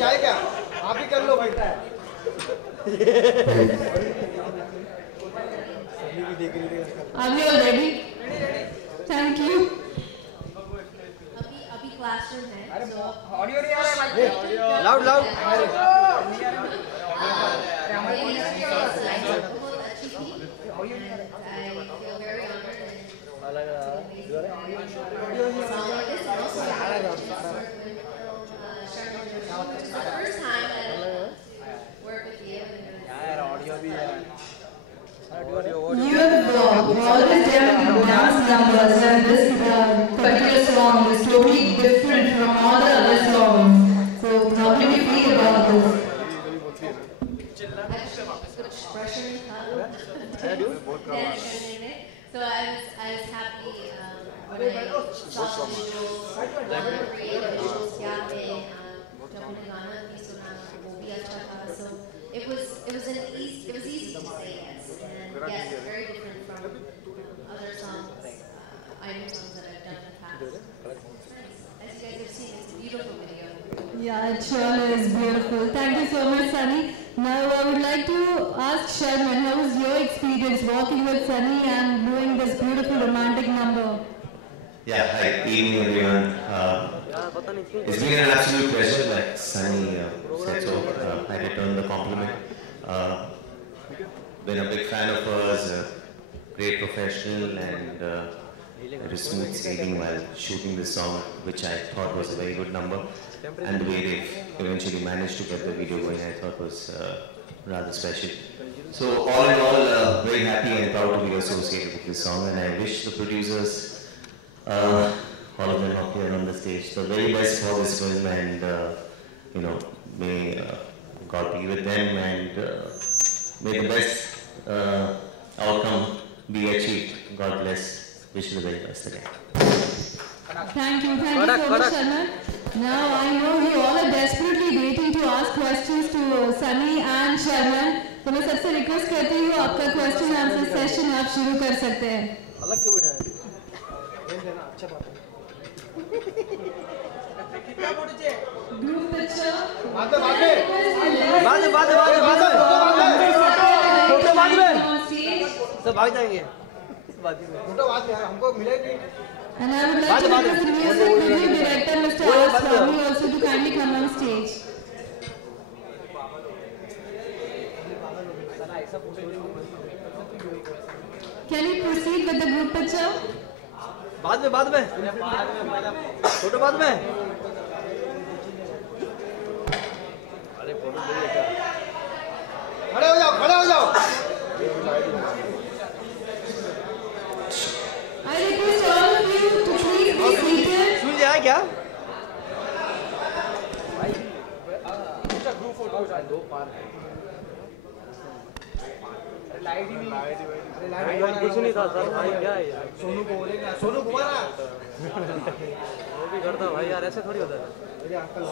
चाहे क्या आप ही कर लो बैठा है Are we all ready? Thank you. अभी क्लासेस हैं तो ऑडियो नहीं आ रहा है loud loud You have always done dance numbers, and this particular song is totally different from all the other songs. So how do you feel about this? कुछ प्रश्न था so I was happy when I saw the visuals, creative visuals याद है जब मैंने गाना भी सुना वो भी अच्छा था so it was easy to say yes and yes very different from other songs item songs that I've done in the past. As you guys have seen, it's a beautiful video. Yeah, it sure is beautiful. Thank you so much, Sunny. Now I would like to ask Sharman, how was your experience working with Sunny and doing this beautiful romantic number? Yeah, hi, evening everyone. It's been an absolute pleasure, like Sunny said so. I return the compliment. Been a big fan of hers, great professional, and it was smooth sailing while shooting this song, which I thought was a very good number. And the way they eventually managed to get the video going, I thought was rather special. So all in all, very happy and proud to be associated with this song, and I wish the producers, all of them up here on the stage, the very best for this film, and may God be with them, and may the best outcome be achieved. God bless. Wish you the very best again. Thank you so much, Sharman. Now I know you all are desperately waiting to ask questions to Sunny and Sharman. तो मैं सबसे request करती हूँ आपका question answer session आप शुरू कर सकते हैं। अलग क्यों बिठाया अच्छा बात है ग्रुप पिक्चर बाद में सब भाग जाएंगे फोटो बाद में हमको मिलेगी And I would like to request the music video director Mr. R. Swami also to kindly come on stage. Can you proceed with the group picture? बाद में फोटो बाद में अरे फोटो खड़े हो जाओ I request all of you to please be seated. सुन लिया क्या ग्रुप फोटो दो पार लाइट ही नहीं कुछ नहीं था सर भाई क्या है यार सोनू को बोलेगा सोनू घुमा ना वो भी करता भाई यार ऐसे थोड़ी होता है अरे अंकल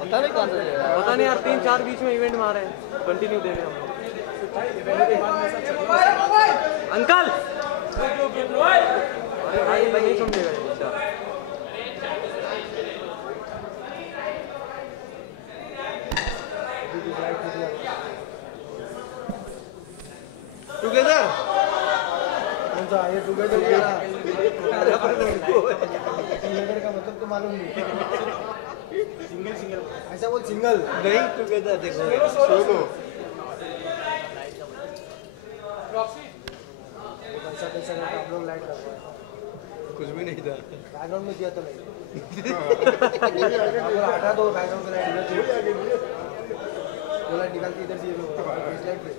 पता नहीं यार 3-4 बीच में इवेंट मारे कंटिन्यू देख रहे हैं अंकल अरे भाई नहीं समझेगा टुगेदर कौन सा ये टुगेदर का मतलब तो मालूम नहीं सिंगल ऐसा बोल सिंगल नहीं टुगेदर देखो सोलो ऐसा आप लोग लाइट लगवाए कुछ भी नहीं था बैकग्राउंड में दिया तो नहीं हटा दो बैकग्राउंड का लाइट वो लाइट निकाल के इधर दिए लाइट पे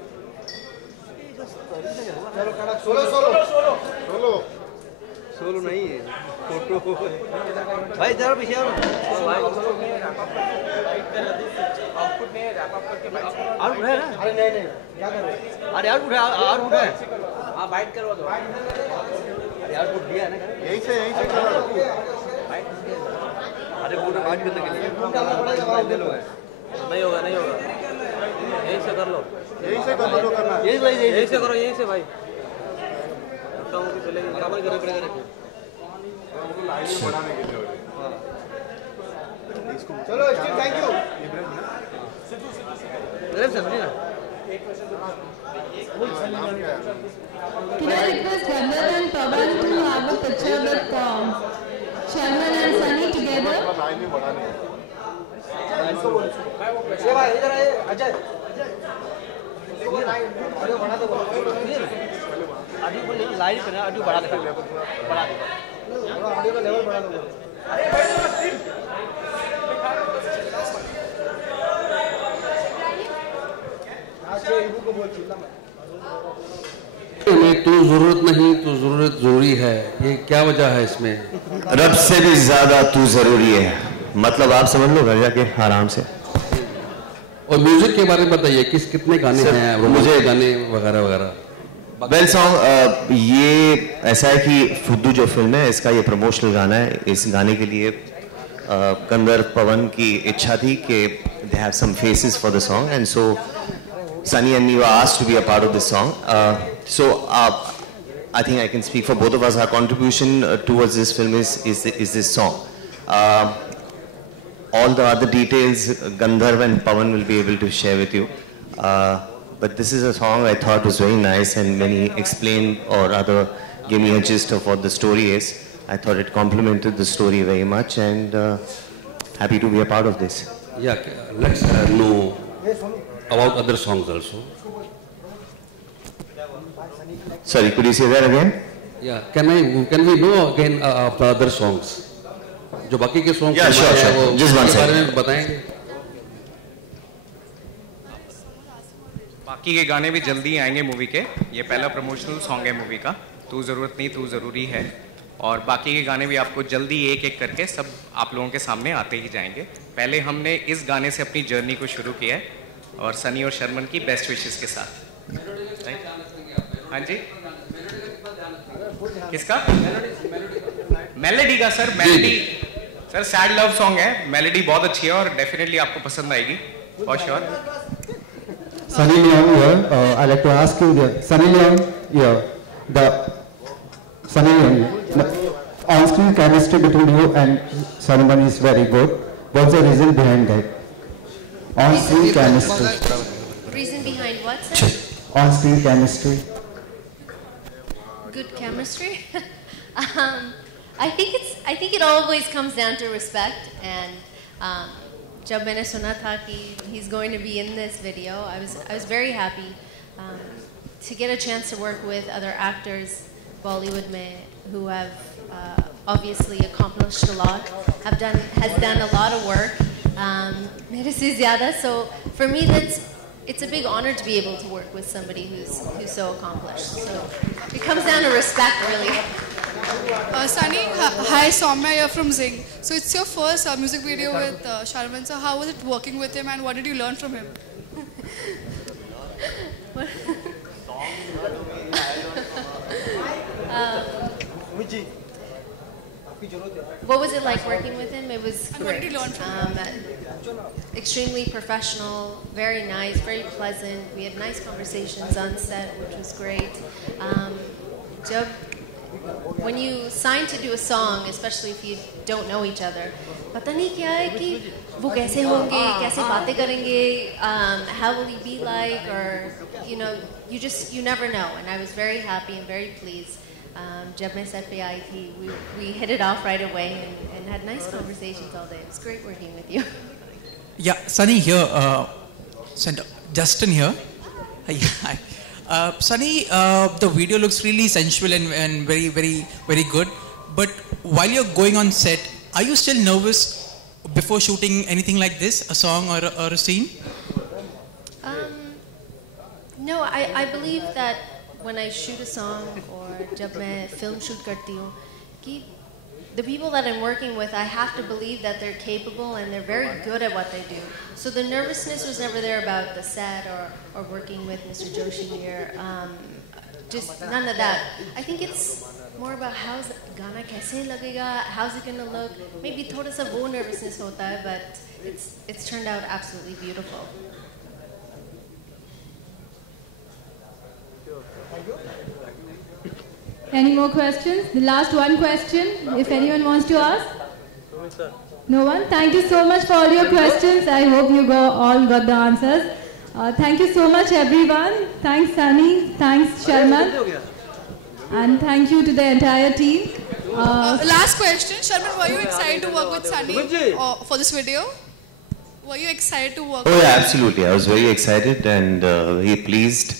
चलो कड़क सोलो नहीं है फोटो भाई जरा पीछे आओ आउटपुट में रैप अप करके आउट है ना अरे नहीं क्या कर रहे अरे आउट है हां बाइट करवा दो अरे आउटपुट दिया है ना यहीं से करवा दो अरे पूरा बाइट करने के लिए दे लो नहीं होगा यहीं से कर लो करना यहीं से करो यहीं से भाई चलेगी चलो Steve, thank you. Can I request Gandhar and Pawan to have a picture with Sharman and Sunny together? ये भाई इधर आइए, अजय। ऑडियो बढ़ा दो। ऑडियो बोलिए ना, लाइव करना, ऑडियो बढ़ा दे, बढ़ा दे। ऑडियो का लेवल बढ़ा दो। आज ये इबू को बोल चिल्ला मत। तू जरूरत नहीं, तू जरूरत जरूरी है, ये क्या वजह है इसमें? रब से भी ज्यादा तू जरूरी है, मतलब आप समझ लो घर जाके आराम से। और म्यूजिक के बारे में बताइए, कितने गाने हैं, मुझे गाने वगैरह वगैरह। वेल सॉन्ग, ये ऐसा है कि फुद्दू जो फिल्म है इसका ये प्रमोशनल गाना है। इस गाने के लिए गंधर पवन की इच्छा थी कि they have some faces for the song, and so Sunny and me were asked to be a part of this song. So I think I can speak for both of us. Our contribution towards this film is this song. All the other details Gandharv and Pawan will be able to share with you. But this is a song I thought was very nice, and when he explained or rather gave me a gist of what the story is, I thought it complemented the story very much, and happy to be a part of this. Yeah, let's know about other songs also. Sorry, could you say that again? Yeah, can we know again of the other songs? जो बाकी के songs Yeah, sure. Just one के बारे second. में बताएंगे? बाकी के गाने भी जल्दी आएंगे मूवी के। ये पहला प्रमोशनल सॉन्ग है मूवी का, तू ज़रूरत नहीं तू ज़रूरी है, और बाकी के गाने भी आपको जल्दी एक एक करके सब आप लोगों के सामने आते ही जाएंगे। पहले हमने इस गाने से अपनी जर्नी को शुरू किया है, और सनी और शर्मन की बेस्ट विशेस के साथ। हाँ जी, किसका? मेलेडी का sir. Melody sir sad love song है, मेलेडी बहुत अच्छी है और डेफिनेटली आपको पसंद आएगी for sure. Sunny Leon here. I'd like to ask you, Sunny Leon here, Sunny Leon, on-screen chemistry between you and Sharman is very good. What's the reason behind that? On-screen chemistry. Reason behind what, sir? On-screen chemistry. Good chemistry. I think it always comes down to respect. And जब मैंने सुना था कि he's going to be in this video, I was very happy to get a chance to work with other actors Bollywood में who have obviously accomplished a lot, has done a lot of work. मेरे से ज़्यादा, so for me it's a big honor to be able to work with somebody who's so accomplished. So it comes down to respect, really. Sunny, hi, Soumya here from Zing. So it's your first music video with Sharman. So how was it working with him, and what did you learn from him? What was it like working with him? It was And what did you learn from him? Extremely professional, very nice, very pleasant. We had nice conversations on set, which was great. When you sign to do a song, especially if you don't know each other, पता नहीं क्या है कि वो कैसे होंगे, कैसे बातें करेंगे, how will he be like, or you never know. And I was very happy and very pleased. जब मैं set पे आई थी, we hit it off right away and had nice conversations all day. It was great working with you. Yeah, Sunny here. Justin here. Hi. Sunny, the video looks really sensual and very, very, very good. But while you're going on set, are you still nervous before shooting anything like this, a song or a scene? No, I believe that when I shoot a song or जब मैं film shoot करती हूँ, कि the people that I'm working with, I have to believe that they're capable and they're very good at what they do. So the nervousness was never there about the set or working with Mr. Joshi here. Just none of that. I think it's more about how's गाना कैसे लगेगा, how's it gonna look. Maybe थोड़ा सा वो nervousness होता है, but it's turned out absolutely beautiful. Any more questions? The last one question, if anyone wants to ask. No one? Thank you so much for all your questions. I hope you all got the answers. Thank you so much, everyone. Thanks, Sunny. Thanks, Sharman. And thank you to the entire team. Last question, Sharman, were you excited to work with Sunny for this video? Were you excited to work? Oh yeah, absolutely. I was very excited and very pleased,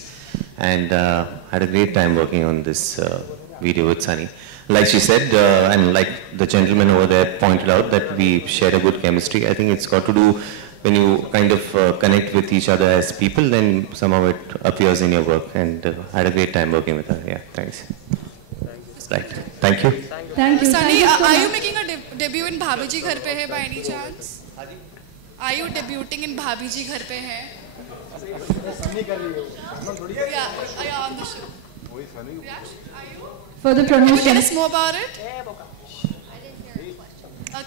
and had a great time working on this video with Sunny. Like she said, and like the gentleman over there pointed out, that we shared a good chemistry. I think it's got to do when you kind of connect with each other as people, then somehow it appears in your work, and I had a great time working with her. Yeah, thanks. Right. Thank you. Thank you. Sunny, are you making a debut in Bhabhi Ji Ghar Pe Hai by any chance? Are you debuting in Bhabhi Ji Ghar Pe Hai? Yeah, on the show. Yeah, are you? For the Can you promotion. tell us more about it?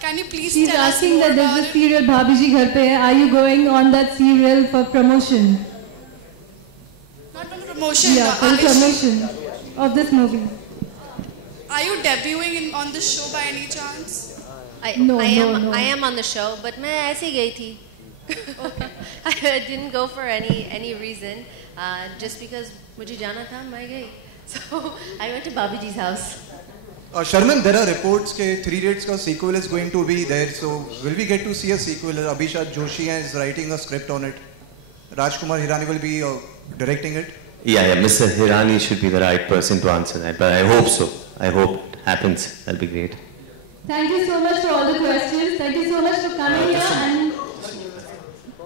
Can you please She's tell us asking more that about there's a it? serial Bhabhi Ji Ghar Pe Hai. Are you going on that serial for promotion? Not for the promotion. Yeah, for the promotion of this movie. Are you debuting on the show by any chance? I am on the show, but मैं ऐसे ही गई थी. I didn't go for any reason. Just because मुझे जाना था, मैं गई. So I went to Bhabhi Ji's house. Sharman, there are reports that 3 Idiots ka sequel is going to be there. So will we get to see a sequel? Abhishek Joshi is writing a script on it. Rajkumar Hirani will be directing it. Yeah, Mr. Hirani should be the right person to answer that, but I hope so. I hope it happens. That'll be great. Thank you so much for all the questions. Thank you so much for coming here. And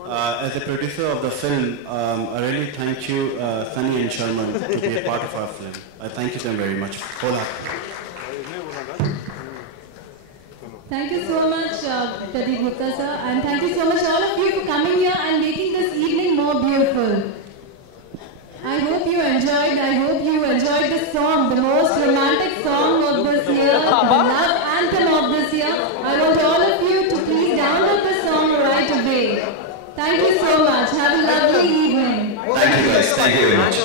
as a producer of the film, I really thank you, Sunny and Sharman, to be a part of our film. I thank you them very much. thank you so much, Pradeep Gupta sir. And thank you so much all of you for coming here and making this evening more beautiful. I hope you enjoyed. I hope you enjoyed this song, the most romantic song of this year, the love anthem of this year. I want all of you to please download this song right away. Thank you so much. Have a lovely evening. Thank you guys. Thank you very much.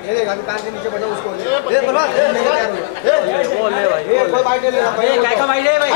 ये देख अभी कान के नीचे बजा उसको ये बर्बाद ये कोई बाइट ले ले भाई ये काय का बाइट है भाई